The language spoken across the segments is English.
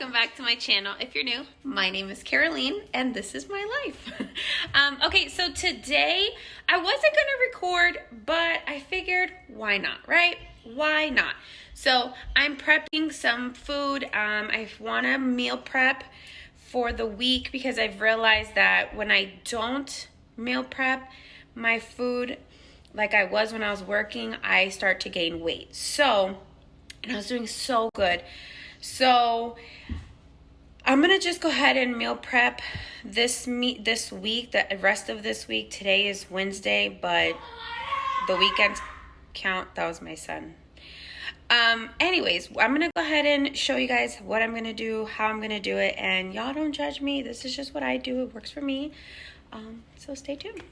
welcome back to my channel. If you're new, my name is Caroline and this is my life. Okay, so today I wasn't gonna record, but I figured why not, right? Why not? So I'm prepping some food. I want to meal prep for the week because I've realized that when I don't meal prep my food like I was when I was working, I start to gain weight. So, and I was doing so good. So I'm gonna just go ahead and meal prep this week, the rest of this week. Today is Wednesday, but the weekends count. That was my son. Anyways, I'm gonna go ahead and show you guys what I'm gonna do, how I'm gonna do it, and y'all don't judge me. This is just what I do. It works for me. So stay tuned.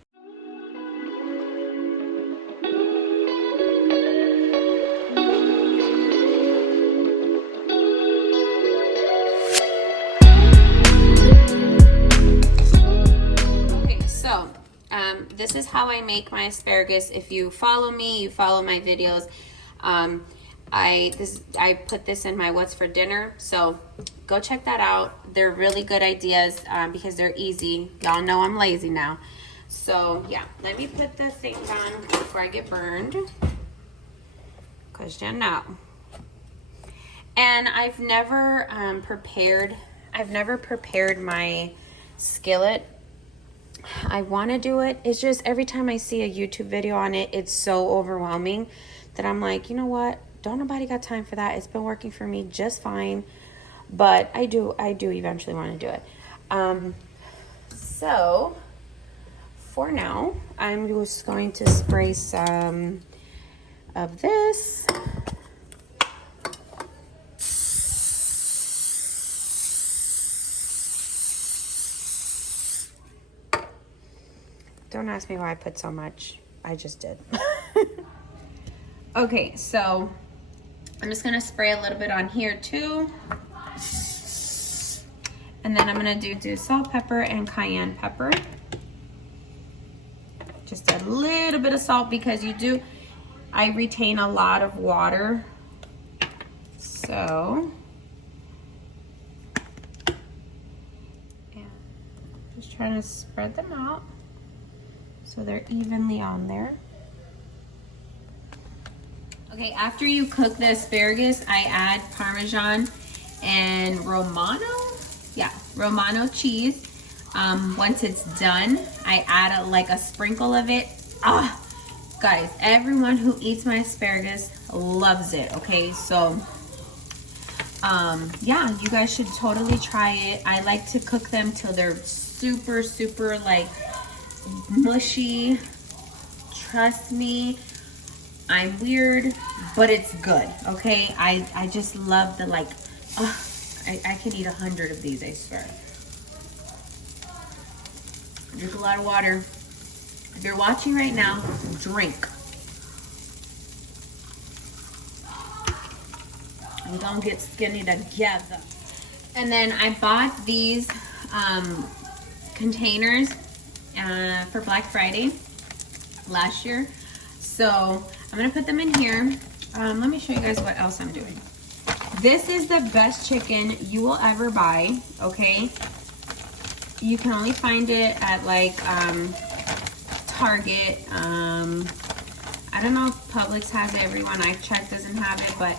This is how I make my asparagus. If you follow me, you follow my videos. I put this in my What's for Dinner, so go check that out. They're really good ideas because they're easy. Y'all know I'm lazy now. So yeah, let me put the things on before I get burned, because you know. And I've never prepared my skillet. I want to do it. It's just every time I see a YouTube video on it, it's so overwhelming that I'm like, you know what? Don't nobody got time for that. It's been working for me just fine. But I do eventually want to do it. So for now, I'm just going to spray some of this. Don't ask me why I put so much. I just did. Okay, so I'm just gonna spray a little bit on here too. And then I'm gonna do salt, pepper, and cayenne pepper. Just a little bit of salt because I retain a lot of water. So, yeah, just trying to spread them out so they're evenly on there. Okay, after you cook the asparagus, I add Parmesan and Romano cheese. Once it's done, I add like a sprinkle of it. Guys, everyone who eats my asparagus loves it, okay? So, yeah, you guys should totally try it. I like to cook them till they're super, super like mushy. Trust me, I'm weird, but it's good, okay? I just love the like, I could eat 100 of these, I swear. Drink a lot of water. If you're watching right now, drink. And don't get skinny together. And then I bought these containers for Black Friday last year. So I'm gonna put them in here. Let me show you guys what else I'm doing. This is the best chicken you will ever buy, okay? You can only find it at like Target. I don't know if Publix has it. Everyone I've checked doesn't have it, but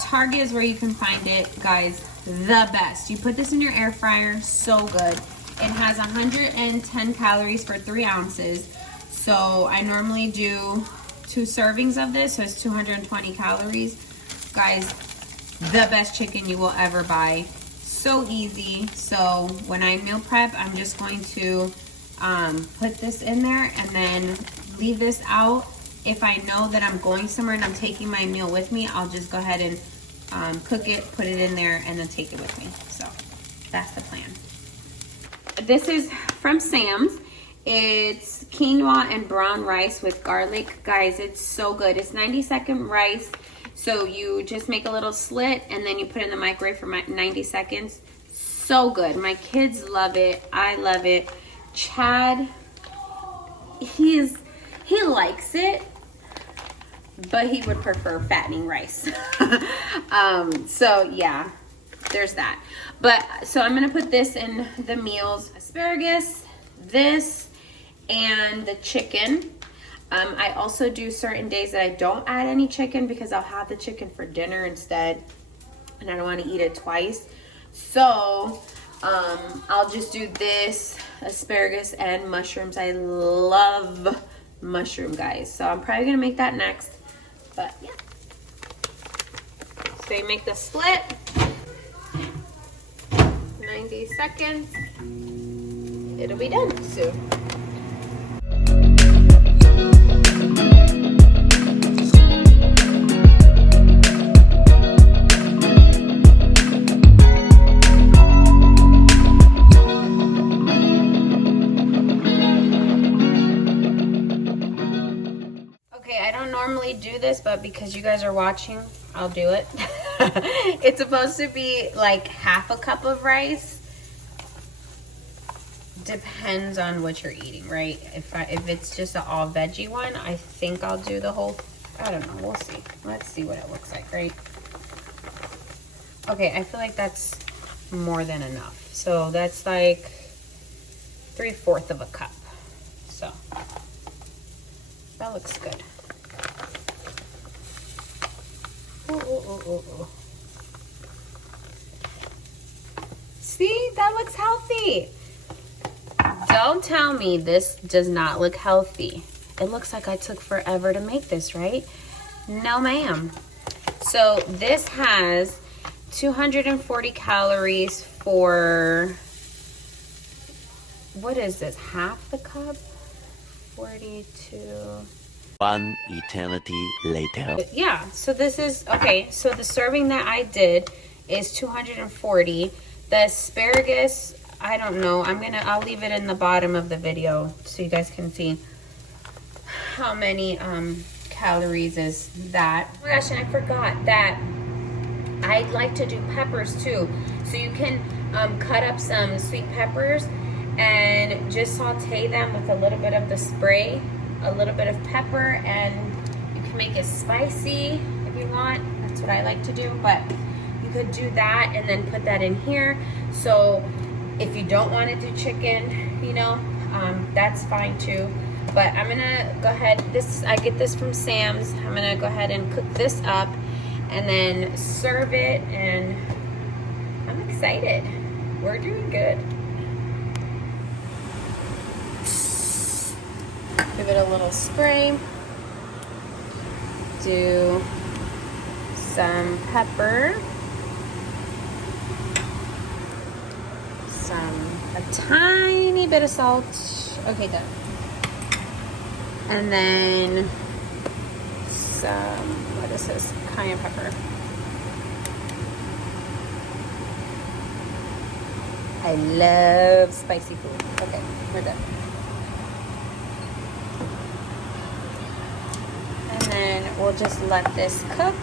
Target is where you can find it, guys. The best. You put this in your air fryer, so good. It has 110 calories for 3 ounces. So I normally do 2 servings of this, so it's 220 calories. Guys, the best chicken you will ever buy. So easy. So when I meal prep, I'm just going to put this in there and then leave this out. If I know that I'm going somewhere and I'm taking my meal with me, I'll just go ahead and cook it, put it in there, and then take it with me. So that's the plan. This is from Sam's. It's quinoa and brown rice with garlic. Guys, it's so good. It's 90-second rice. So you just make a little slit and then you put it in the microwave for 90 seconds. So good. My kids love it. I love it. Chad, he likes it, but he would prefer fattening rice. So yeah, there's that. But so I'm gonna put this in the meals: asparagus, this, and the chicken. I also do certain days that I don't add any chicken because I'll have the chicken for dinner instead, and I don't want to eat it twice. So I'll just do this, asparagus and mushrooms. I love mushroom, guys. So I'm probably gonna make that next. But yeah. So you make the split. 90 seconds. It'll be done soon. Do this, but because you guys are watching, I'll do it. It's supposed to be like half a cup of rice. Depends on what you're eating, right? If it's just an all veggie one, I think I'll do the whole, I don't know, we'll see. Let's see what it looks like, right? Okay, I feel like that's more than enough. So that's like 3/4 of a cup. So that looks good. Ooh. See, that looks healthy. Don't tell me this does not look healthy. It looks like I took forever to make this, right? No, ma'am. So this has 240 calories for, what is this, half the cup? 42. One eternity later. Yeah, so this is, okay, so the serving that I did is 240. The asparagus, I don't know. I'll leave it in the bottom of the video so you guys can see how many calories is that. Oh my gosh, and I forgot that I like to do peppers too. So you can cut up some sweet peppers and just saute them with a little bit of the spray, a little bit of pepper, and you can make it spicy if you want. That's what I like to do, but you could do that and then put that in here. So if you don't want to do chicken, you know, that's fine too. But I'm gonna go ahead, I get this from Sam's. I'm gonna go ahead and cook this up and then serve it, and I'm excited. We're doing good. Give it a little spray. Do some pepper. A tiny bit of salt. Okay, done. And then some, what is this? Cayenne pepper. I love spicy food. Okay, we're done. And then we'll just let this cook.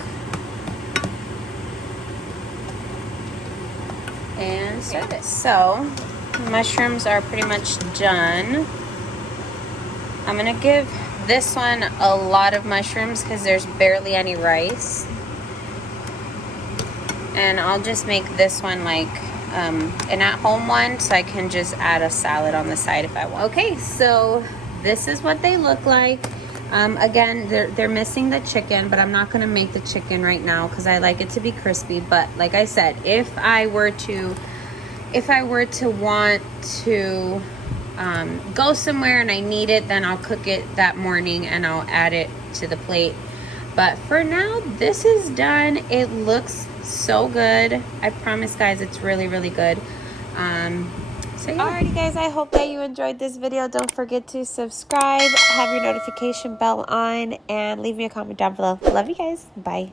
And serve it. So, mushrooms are pretty much done. I'm gonna give this one a lot of mushrooms because there's barely any rice. And I'll just make this one like an at-home one, so I can just add a salad on the side if I want. Okay, so this is what they look like. Again, they're missing the chicken, but I'm not gonna make the chicken right now because I like it to be crispy. But like I said, if I were to want to go somewhere and I need it, then I'll cook it that morning and I'll add it to the plate. But for now, this is done. It looks so good. I promise, guys, it's really, really good. So yeah. Alrighty, guys, I hope that you enjoyed this video. Don't forget to subscribe, have your notification bell on, and leave me a comment down below. Love you guys. Bye.